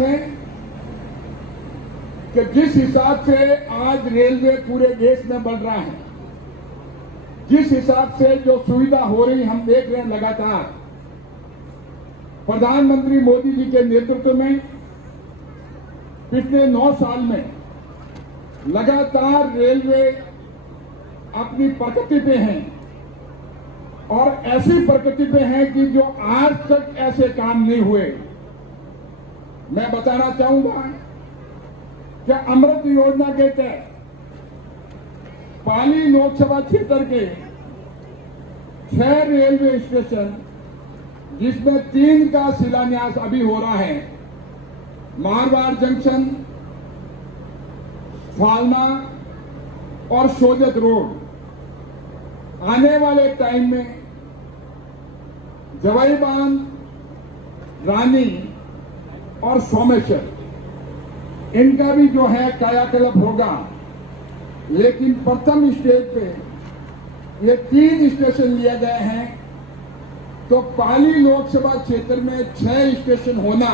है कि जिस हिसाब से आज रेलवे पूरे देश में बढ़ रहा है, जिस हिसाब से जो सुविधा हो रही हम देख रहे हैं लगातार, प्रधानमंत्री मोदी जी के नेतृत्व में पिछले 9 साल में लगातार रेलवे अपनी प्रगति पे हैं और ऐसी प्रगति पे हैं कि जो आज तक ऐसे काम नहीं हुए। मैं बताना चाहूंगा कि अमृत योजना के तहत पाली लोकसभा क्षेत्र के 6 रेलवे स्टेशन, जिसमें 3 का शिलान्यास अभी हो रहा है, मारवाड़ जंक्शन, फालना और सोजत रोड, आने वाले टाइम में जवाईबान, रानी और सोमेश्वर, इनका भी जो है कायाकल्प होगा। लेकिन प्रथम स्टेज पे ये 3 स्टेशन लिए गए हैं, तो पाली लोकसभा क्षेत्र में 6 स्टेशन होना,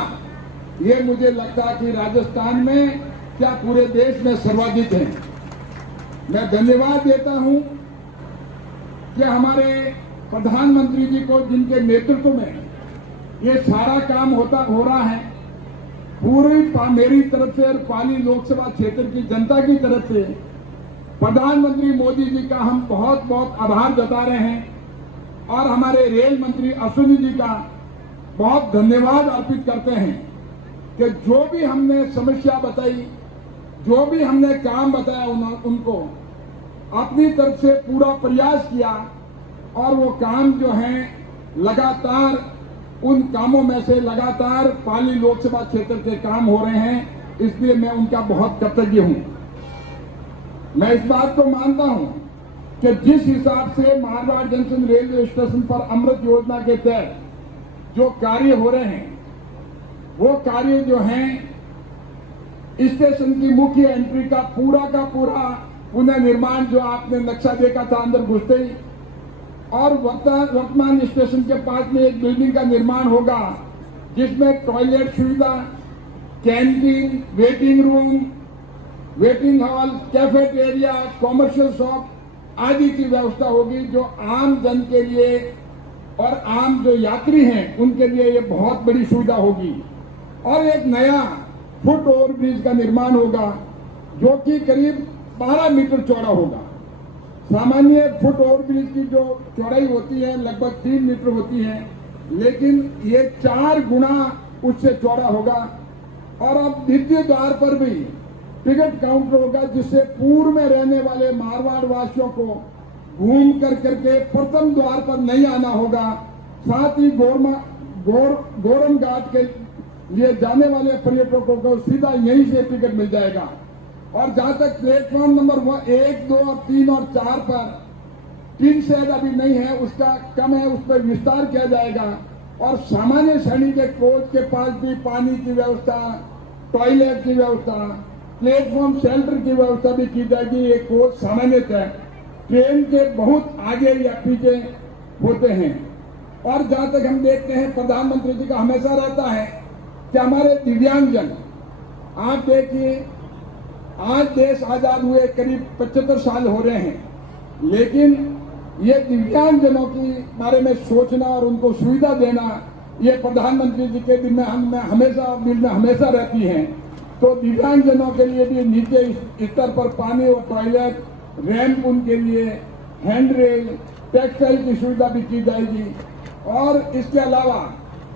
ये मुझे लगता है कि राजस्थान में क्या पूरे देश में सर्वाधिक है। मैं धन्यवाद देता हूं कि हमारे प्रधानमंत्री जी को, जिनके नेतृत्व में ये सारा काम हो रहा है, पूरी मेरी तरफ से और पाली लोकसभा क्षेत्र की जनता की तरफ से प्रधानमंत्री मोदी जी का हम बहुत बहुत आभार जता रहे हैं और हमारे रेल मंत्री अश्विनी जी का बहुत धन्यवाद अर्पित करते हैं कि जो भी हमने समस्या बताई, जो भी हमने काम बताया, उनको अपनी तरफ से पूरा प्रयास किया और वो काम जो है लगातार, उन कामों में से लगातार पाली लोकसभा क्षेत्र के काम हो रहे हैं। इसलिए मैं उनका बहुत कृतज्ञ हूं। मैं इस बात को मानता हूं कि जिस हिसाब से मारवाड़ जंक्शन रेलवे स्टेशन पर अमृत योजना के तहत जो कार्य हो रहे हैं, वो कार्य जो हैं स्टेशन की मुख्य एंट्री का पूरा पुनर्निर्माण, जो आपने नक्शा देखा था अंदर घुसते ही, और वर्तमान स्टेशन के पास में एक बिल्डिंग का निर्माण होगा जिसमें टॉयलेट सुविधा, canteen, waiting room, waiting hall, cafeteria, commercial shop आदि की व्यवस्था होगी, जो आम जन के लिए और आम जो यात्री हैं उनके लिए ये बहुत बड़ी सुविधा होगी। और एक नया फुट ओवरब्रिज का निर्माण होगा जो कि करीब 12 मीटर चौड़ा होगा। सामान्य फुट ओवरब्रिज की जो चौड़ाई होती है लगभग 3 मीटर होती है, लेकिन ये 4 गुना उससे चौड़ा होगा। और अब द्वितीय द्वार पर भी टिकट काउंटर होगा, जिससे पूर्व में रहने वाले मारवाड़ वासियों को घूम करके प्रथम द्वार पर नहीं आना होगा। साथ ही गोरम घाट के लिए जाने वाले पर्यटकों को सीधा यहीं से टिकट मिल जाएगा। और जहां तक प्लेटफॉर्म नंबर 1, 2 और 3 और 4 पर टिन शेड अभी नहीं है, उसका कम है, उस पर विस्तार किया जाएगा। और सामान्य श्रेणी के कोच के पास भी पानी की व्यवस्था, टॉयलेट की व्यवस्था, प्लेटफॉर्म शेल्टर की व्यवस्था भी की जाएगी। ये कोच सामान्यतः ट्रेन के बहुत आगे या पीछे होते हैं। और जहां तक हम देखते हैं, प्रधानमंत्री जी का हमेशा रहता है कि हमारे दिव्यांगजन, आप देखिए आज देश आजाद हुए करीब 75 साल हो रहे हैं, लेकिन ये दिव्यांगजनों के बारे में सोचना और उनको सुविधा देना, ये प्रधानमंत्री जी के दिल में हमेशा रहती हैं। तो दिव्यांगजनों के लिए भी नीचे स्तर पर पानी और टॉयलेट, रैंप उनके लिए, हैंड रेल, टेक्सटाइल की सुविधा भी की जाएगी। और इसके अलावा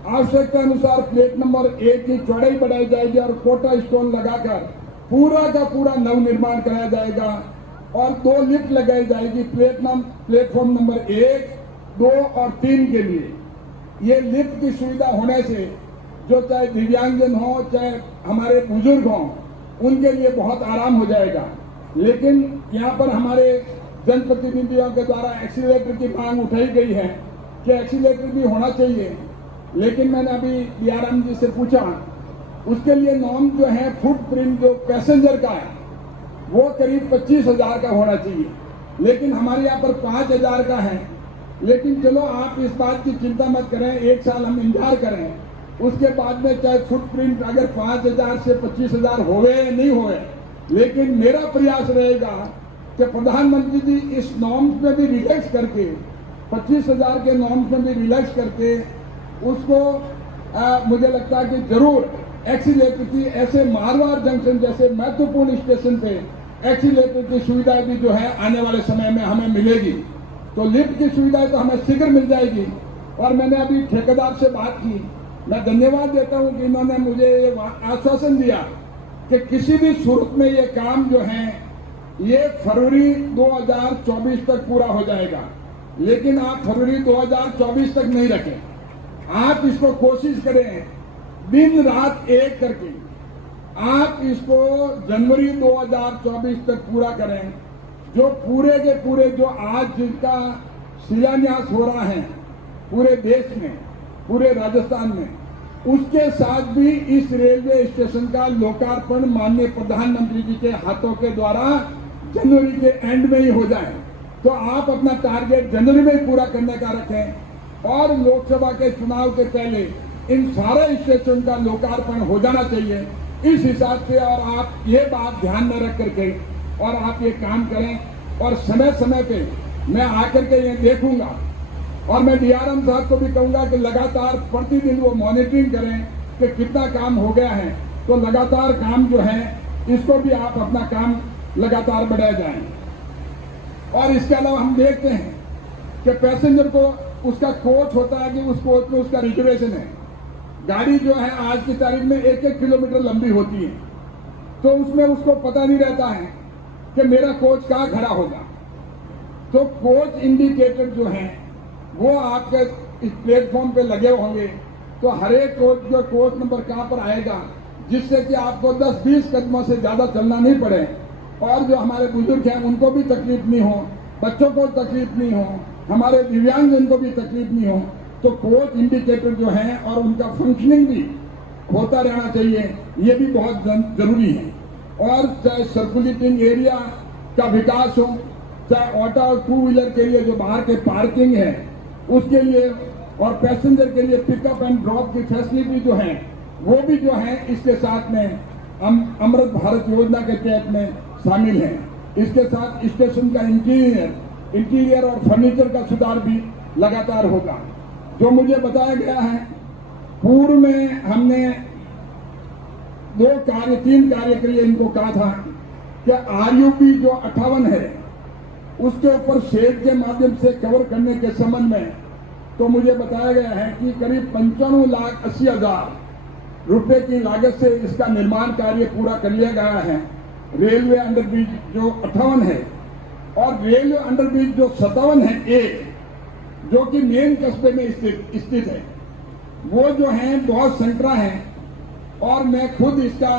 आवश्यकता अनुसार प्लेट नंबर 1 की चौड़ाई बढ़ाई जाएगी और कोटा स्टोन लगाकर पूरा का पूरा नवनिर्माण कराया जाएगा। और 2 लिफ्ट लगाई जाएगी प्लेटफॉर्म नंबर 1, 2 और 3 के लिए। ये लिफ्ट की सुविधा होने से जो चाहे दिव्यांगजन हो, चाहे हमारे बुजुर्ग हों, उनके लिए बहुत आराम हो जाएगा। लेकिन यहाँ पर हमारे जनप्रतिनिधियों के द्वारा एक्सीलेटर की मांग उठाई गई है कि एक्सीलेटर भी होना चाहिए। लेकिन मैंने अभी DRM जी से पूछा, उसके लिए नॉर्म जो है फुटप्रिंट जो पैसेंजर का है वो करीब 25,000 का होना चाहिए, लेकिन हमारे यहाँ पर 5,000 का है। लेकिन चलो आप इस बात की चिंता मत करें, 1 साल हम इंतजार करें। उसके बाद में चाहे फुटप्रिंट अगर 5,000 से 25,000 होवे या नहीं होवे, लेकिन मेरा प्रयास रहेगा कि प्रधानमंत्री जी इस नॉर्म्स में भी रिलैक्स करके 25,000 के नॉर्म्स में भी रिलैक्स करके उसको मुझे लगता है कि जरूर एक्सीलेटर ऐसे मारवाड़ जंक्शन जैसे महत्वपूर्ण स्टेशन पे एक्सीलेटर की सुविधाएं भी जो है आने वाले समय में हमें मिलेगी। तो लिफ्ट की सुविधाएं तो हमें शीघ्र मिल जाएगी। और मैंने अभी ठेकेदार से बात की, मैं धन्यवाद देता हूं कि इन्होंने मुझे ये आश्वासन दिया कि किसी भी सूरत में ये काम जो है ये फरवरी 2024 तक पूरा हो जाएगा। लेकिन आप फरवरी 2024 तक नहीं रखें, आप इसको कोशिश करें दिन रात एक करके आप इसको जनवरी 2024 तक पूरा करें। जो पूरे के पूरे जो आज जिनका शिलान्यास हो रहा है पूरे देश में, पूरे राजस्थान में, उसके साथ भी इस रेलवे स्टेशन का लोकार्पण माननीय प्रधानमंत्री जी के हाथों के द्वारा जनवरी के एंड में ही हो जाए। तो आप अपना टारगेट जनवरी में ही पूरा करने का रखें और लोकसभा के चुनाव के पहले इन सारे स्टेशन का लोकार्पण हो जाना चाहिए। इस हिसाब से और आप ये बात ध्यान में रख करके और आप ये काम करें और समय समय पे मैं आकर के ये देखूंगा और मैं डीआरएम साहब को भी कहूंगा कि लगातार प्रतिदिन वो मॉनिटरिंग करें कि कितना काम हो गया है। तो लगातार काम जो है इसको भी आप अपना काम लगातार बढ़ाए जाएं। और इसके अलावा हम देखते हैं कि पैसेंजर को उसका कोच होता है कि उस कोच में उसका रिजर्वेशन है। गाड़ी जो है आज की तारीख में 1-1 किलोमीटर लंबी होती है, तो उसमें उसको पता नहीं रहता है कि मेरा कोच कहाँ खड़ा होगा। तो कोच इंडिकेटर जो है वो आपके इस प्लेटफॉर्म पे लगे होंगे, तो हर एक कोच जो कोच नंबर कहाँ पर आएगा, जिससे कि आपको 10-20 कदमों से ज्यादा चलना नहीं पड़े और जो हमारे बुजुर्ग हैं उनको भी तकलीफ नहीं हो, बच्चों को तकलीफ नहीं हो, हमारे दिव्यांगजन को भी तकलीफ नहीं हो। तो कोच इंडिकेटर जो है और उनका फंक्शनिंग भी होता रहना चाहिए, ये भी बहुत जरूरी है। और चाहे सर्कुलेटिंग एरिया का विकास हो, चाहे ऑटो और 2 व्हीलर के लिए जो बाहर के पार्किंग है उसके लिए और पैसेंजर के लिए पिकअप एंड ड्रॉप की फैसिलिटी जो है वो भी जो है इसके साथ में अमृत भारत योजना के तहत में शामिल है। इसके साथ स्टेशन का इंटीरियर और फर्नीचर का सुधार भी लगातार होगा। जो मुझे बताया गया है, पूर्व में हमने 3 कार्य के लिए इनको कहा था कि RUP जो 58 है उसके ऊपर शेड के माध्यम से कवर करने के संबंध में तो मुझे बताया गया है कि करीब 95,80,000 रुपए की लागत से इसका निर्माण कार्य पूरा कर लिया गया है। रेलवे अंडरब्रिज जो 58 है और रेलवे अंडरब्रिज जो 57 है ए, जो कि मेन कस्बे में स्थित है, वो जो है बहुत संकरा है और मैं खुद इसका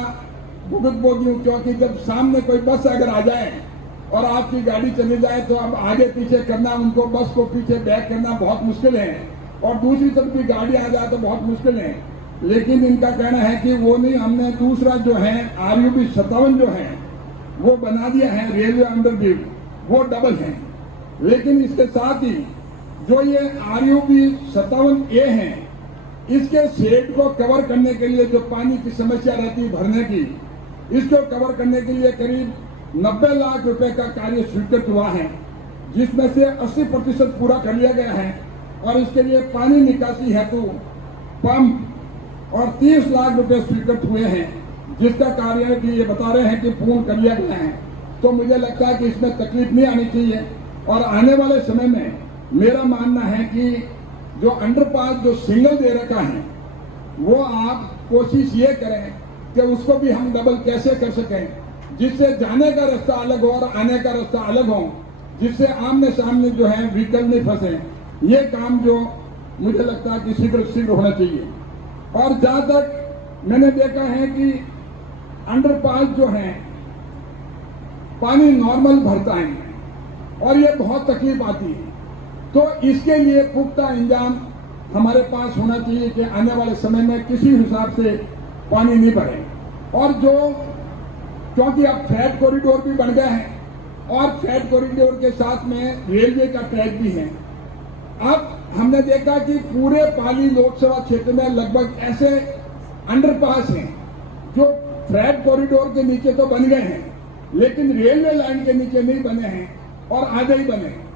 भुगत हूं, क्योंकि जब सामने कोई बस अगर आ जाए और आपकी गाड़ी चली जाए तो अब आगे पीछे करना, उनको बस को पीछे बैक करना बहुत मुश्किल है और दूसरी तरफ की गाड़ी आ जाए तो बहुत मुश्किल है। लेकिन इनका कहना है कि वो नहीं, हमने दूसरा जो है RUP 57 जो है वो बना दिया है रेलवे अंडरब्रिज, वो डबल है। लेकिन इसके साथ ही जो ये RUP 57A है, इसके शेड को कवर करने के लिए जो पानी की समस्या रहती है भरने की, इसको कवर करने के लिए करीब 90 लाख रुपए का कार्य स्वीकृत हुआ है, जिसमें से 80% पूरा कर लिया गया है। और इसके लिए पानी निकासी हेतु पंप और 30 लाख रुपए स्वीकृत हुए हैं, जिसका कार्य कि ये बता रहे हैं कि पूर्ण कर लिया गया है। तो मुझे लगता है कि इसमें तकलीफ नहीं आनी चाहिए। और आने वाले समय में मेरा मानना है कि जो अंडरपास जो सिंगल दे रखा है वो आप कोशिश ये करें कि उसको भी हम डबल कैसे कर सकें, जिससे जाने का रास्ता अलग हो और आने का रास्ता अलग हो, जिससे आमने सामने जो है व्हीकल नहीं फंसे। ये काम जो मुझे लगता है कि शीघ्र होना चाहिए। और जहां तक मैंने देखा है कि अंडरपास जो है पानी नॉर्मल भरता है और ये बहुत तकलीफ आती है, तो इसके लिए पुख्ता इंतजाम हमारे पास होना चाहिए कि आने वाले समय में किसी हिसाब से पानी नहीं भरे। और जो क्योंकि अब फ्रेट कॉरिडोर भी बन गया है और फ्रेट कॉरिडोर के साथ में रेलवे का ट्रैक भी है, अब हमने देखा कि पूरे पाली लोकसभा क्षेत्र में लगभग ऐसे अंडरपास हैं जो फ्रेट कॉरिडोर के नीचे तो बन गए हैं, लेकिन रेलवे लाइन के नीचे नहीं बने हैं और आधे ही बने हैं।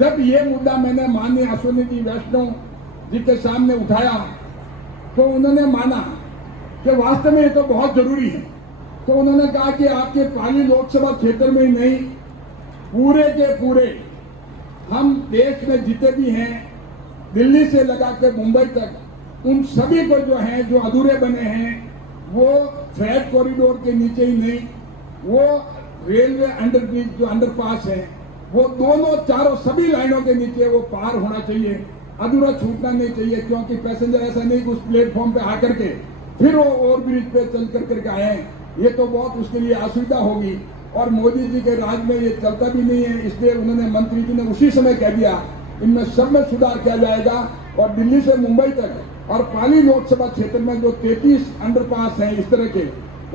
जब ये मुद्दा मैंने माननीय अश्विनी जी वैष्णव जी के सामने उठाया तो उन्होंने माना कि वास्तव में ये तो बहुत जरूरी है। तो उन्होंने कहा कि आपके पाली लोकसभा क्षेत्र में ही नहीं, पूरे के पूरे हम देश में जितने भी हैं, दिल्ली से लगा के मुंबई तक, उन सभी को जो है जो अधूरे बने हैं वो फ्रेट कॉरिडोर के नीचे ही नहीं, वो रेलवे अंडरब्रिज जो अंडरपास है वो दोनों चारों सभी लाइनों के नीचे वो पार होना चाहिए, अधूरा छूटना नहीं चाहिए। क्योंकि पैसेंजर ऐसा नहीं कि उस प्लेटफॉर्म पे आकर के फिर वो ओवर ब्रिज पे चल करके आए, ये तो बहुत उसके लिए असुविधा होगी और मोदी जी के राज में ये चलता भी नहीं है। इसलिए उन्होंने मंत्री जी ने उसी समय कह दिया इनमें सब में सुधार किया जाएगा और दिल्ली से मुंबई तक और पाली लोकसभा क्षेत्र में जो 33 अंडरपास हैं इस तरह के,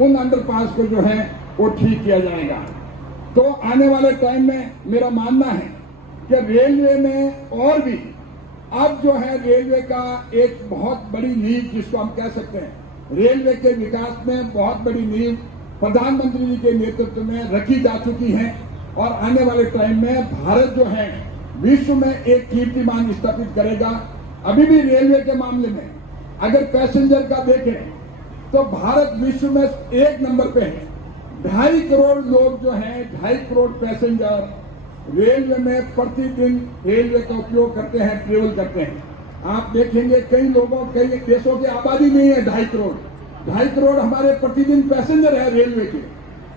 उन अंडरपास को जो है वो ठीक किया जाएगा। तो आने वाले टाइम में मेरा मानना है कि रेलवे में और भी अब जो है रेलवे का एक बहुत बड़ी नींव जिसको हम कह सकते हैं, रेलवे के विकास में बहुत बड़ी नींव प्रधानमंत्री जी के नेतृत्व में रखी जा चुकी है और आने वाले टाइम में भारत जो है विश्व में एक कीर्तिमान स्थापित करेगा। अभी भी रेलवे के मामले में अगर पैसेंजर का देखें तो भारत विश्व में 1 नंबर पे है। 2.5 करोड़ लोग जो हैं, 2.5 करोड़ पैसेंजर रेलवे में प्रतिदिन रेलवे का उपयोग करते हैं, ट्रेवल करते हैं। आप देखेंगे कई लोगों, कई देशों की आबादी नहीं है 2.5 करोड़, 2.5 करोड़ हमारे प्रतिदिन पैसेंजर है रेलवे के।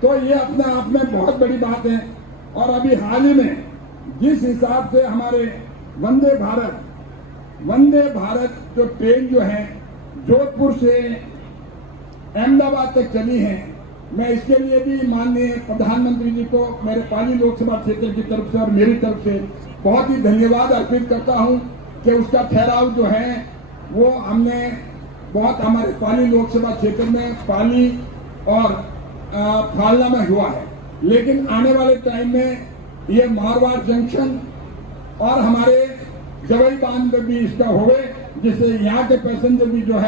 तो ये अपने आप में बहुत बड़ी बात है। और अभी हाल ही में जिस हिसाब से हमारे वंदे भारत जो ट्रेन जो है जोधपुर से अहमदाबाद तक चली है, मैं इसके लिए भी माननीय प्रधानमंत्री जी को मेरे पाली लोकसभा क्षेत्र की तरफ से और मेरी तरफ से बहुत ही धन्यवाद अर्पित करता हूं कि उसका ठहराव जो है वो हमने बहुत हमारे पाली लोकसभा क्षेत्र में पाली और फालना में हुआ है। लेकिन आने वाले टाइम में ये मारवाड़ जंक्शन और हमारे जवई बांध में भी इसका होवे, जिससे यहाँ के पैसेंजर भी जो है